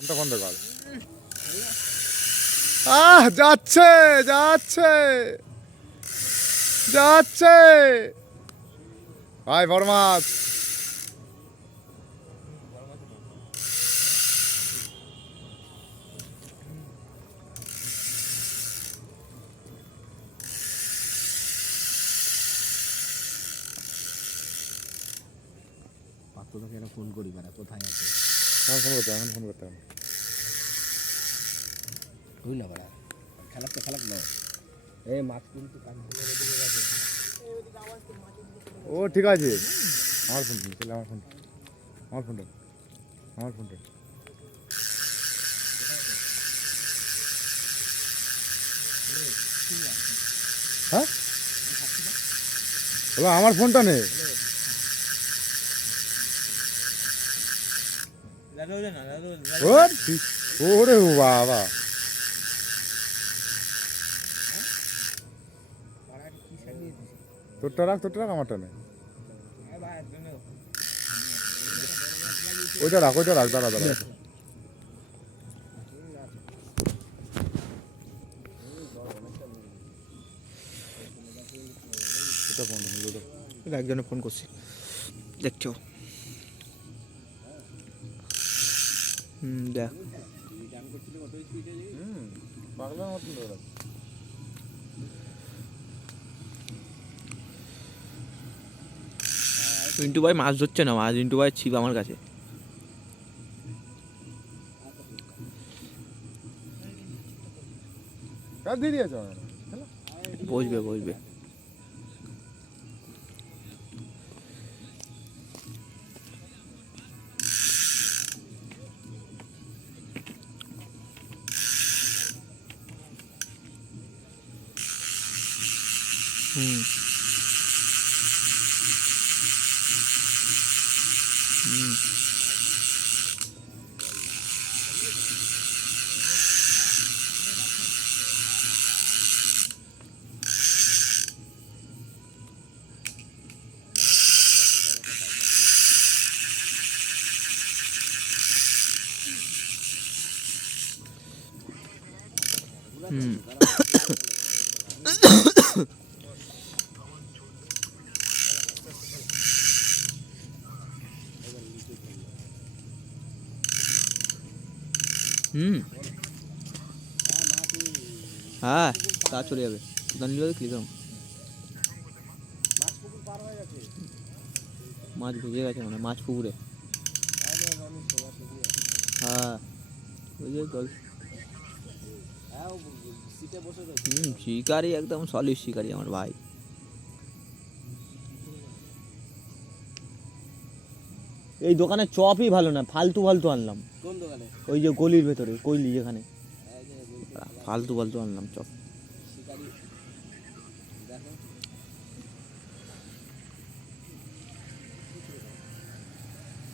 ফোনটা বন্ধ কর। আহ যাচ্ছে যাচ্ছে। যাচ্ছে। ভাই বড় মাছ পাত্র ফোন করি বেড়া কোথায় আছে? এখন ফোন করতে এখন ফোন করতে হবে। তুই না বেড়া খেলাক তো খেলাক না এই মাছ কিন্তু ও ঠিক আছে। আমার ফোন চলে আমার ফোন আমার ফোনটা আমার ফোনটা হ্যাঁ আমার ফোনটা নেই ওর বাবা তোরটা রাখ তোরটা রাখ আমারটা নেই ওইটা রাখ ওইটা রাখ, দাঁড়া দাঁড়া। একজনে ফোন করছি। দেখছ? হুম দেখ। রিন্টু ভাই মাছ ধরছে না মাছ রিন্টু ভাই ছিপ আমার কাছে। বসবে বসবে। Mm. হুম হ্যাঁ তা চলে যাবে দান নিলে ক্লিক করুন মাছ ভেজে গেছে মানে মাছ পুকুরে হ্যাঁ ওই যে জল হ্যাঁ ও সিটে বসে রয়েছে হুম শিকারি একদম সলিড শিকারি আমার ভাই এই দোকানে চপই ভালো না ফালতু ফালতু আনলাম। কোন দোকানে? ওই যে গলির ভেতরে কইলি যেখানে। ফালতু ফালতু আনলাম চপ।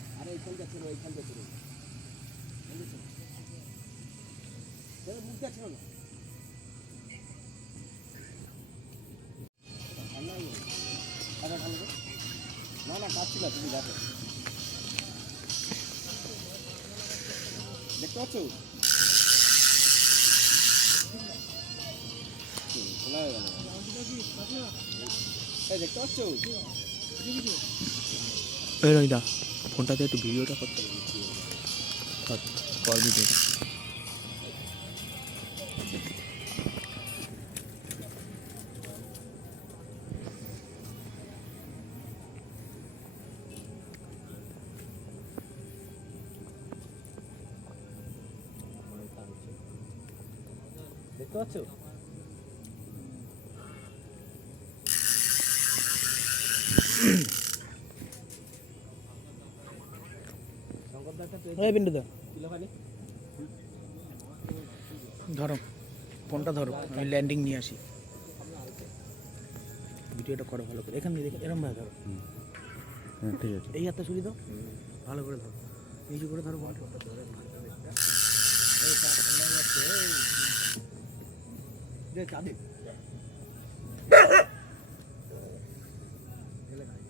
না না বুঝেছ? দেখো, মুখ যাচ্ছে খোলা হয়ে গেল এই দেখতে পাচ্ছ? এই রইদা ফোনটাতে একটু ভিডিওটা করতে। পারবি কর ভিডিওটা। দেখতে পাচ্ছ ধরো ফোনটা ধরো আমি ল্যান্ডিং নিয়ে আসি। ভিডিওটা করো ভালো করে এখান দেখে এরম ভাবে ধরো। হ্যাঁ ঠিক আছে। এই হাতটা শুনি দাও। ভালো করে ধরো। নিচু করে ধরো। বল যে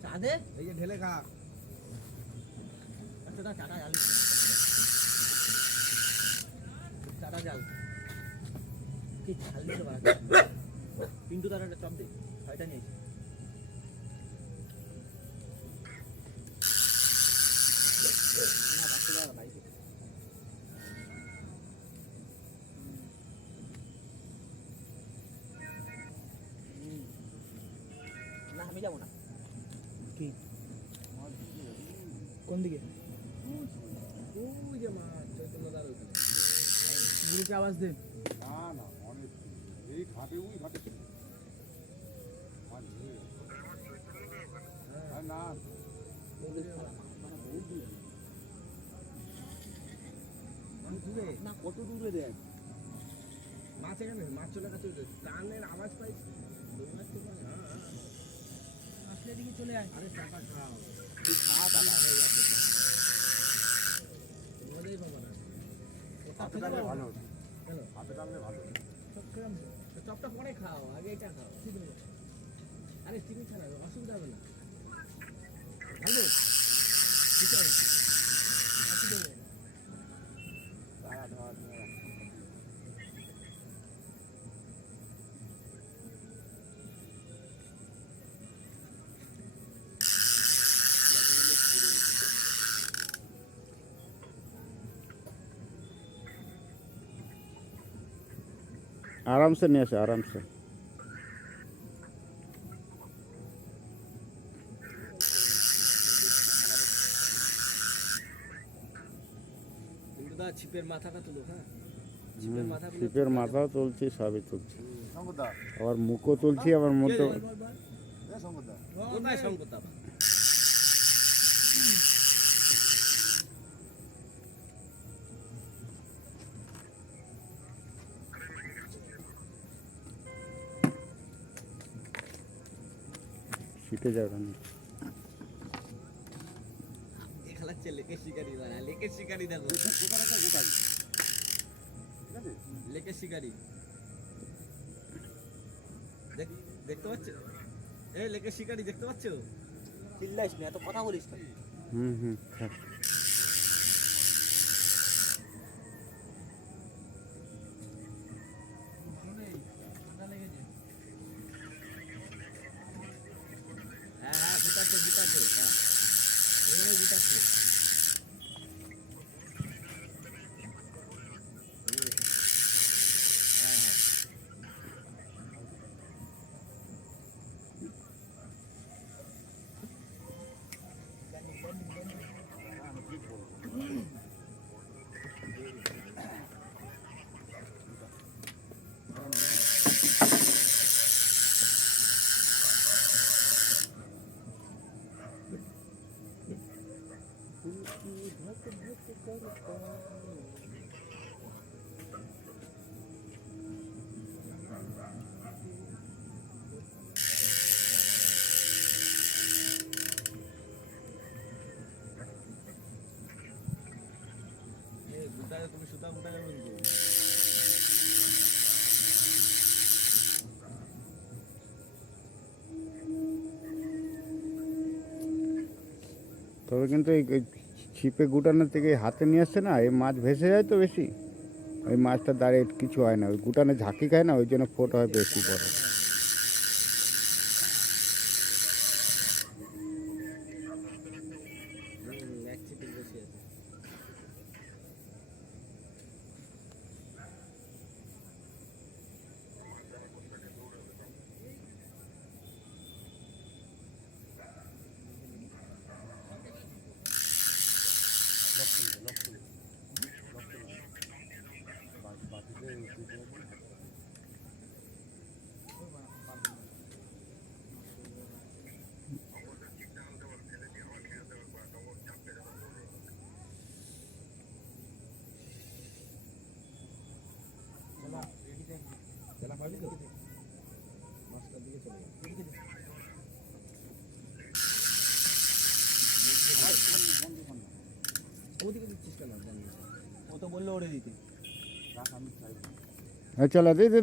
চাঁদে এই যে ঢেলে খা। আচ্ছা চাটা জানি সাদা জাল কি ঝাল দিতে পারা পিন্টু তার একটা চপ দে। ছয়টা নিয়েছি। আমি যাব না। কি? কোন দিকে? আওয়াজ দে। না না অনেক এই ঘাটে ওই ঘাটে মাছ ধরে গেছে। আর না না কত দূরে দেখ। মাছ এখানে মাছ চলে গেছে। টানের আওয়াজ পাইছি চলে আয় আরে টাকা খাও তুই খা টাকা হয়ে যাচ্ছে মজাই পাবো না হাতে টানলে ভালো কেন হাতে টানলে ভালো হতো। চপ কিরম তো চপটা পরে খাও আগে এটা খাও ঠিক আছে আরে চিনি ছাড়া অসুবিধা হবে না ভালো ঠিক আছে আরামসে নিয়ে আসে আরামসে। ছিপের মাথা মাথাও তুলছি সবই তুলছি। আবার মুখও তুলছি আবার মুখও শিকারি লেকের শিকারি দেখ। দেখতে পাচ্ছ? এই লেকের শিকারি দেখতে পাচ্ছ? চিল্লাইস না এত কথা বলিস না হুম হুম তুমি সুতা গুটারে বলছো তবে কিন্তু এই এই ছিপে গুটানোর থেকে হাতে নিয়ে আসছে না, এই মাছ ভেসে যায় তো বেশি। ওই মাছটা দাঁড়িয়ে কিছু হয় না, ওই গুটানে ঝাঁকি খায় না, ওই জন্য ফোট হয় বেশি বড়। ওদিকে দিচ্ছিস কেন? ও তো বলল ওরে দিতে। রাখ আমি হ্যাঁ চলা দে দে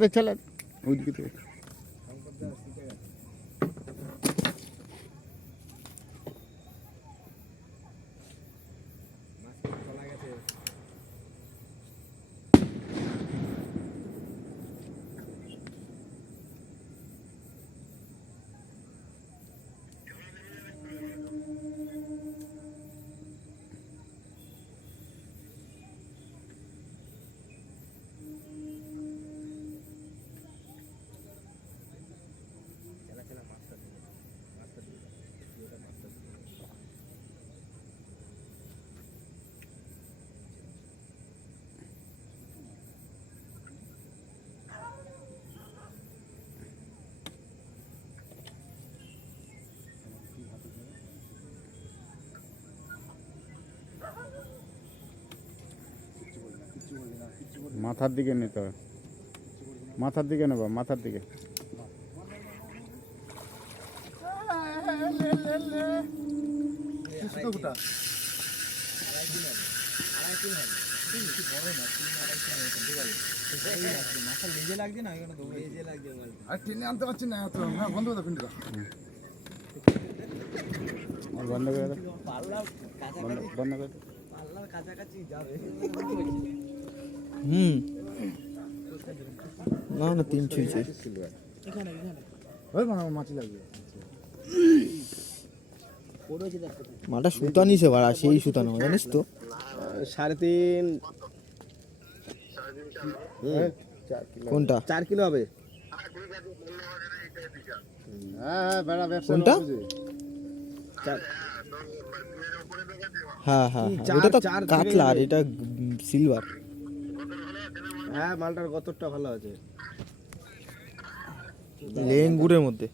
মাথার দিকে নিতে হবে। মাথার দিকে নেবা মাথার দিকে। হ্যাঁ বন্ধ করে বন্ধ করে কাছাকাছি যাবে হুম। না না তিন পড়েছে দেখতে মাটা সুতা নিছে বাড়া সেই সুতা নেওয়া জানিস তো। সাড়ে তিন। কোনটা? চার কিলো হবে। হ্যাঁ হ্যাঁ কোনটা? হ্যাঁ হ্যাঁ। হ্যাঁ। ওটা তো কাতলা আর এটা সিলভার। হ্যাঁ মালটার গতরটা ভালো আছে। লেঙ্গুরের মধ্যে।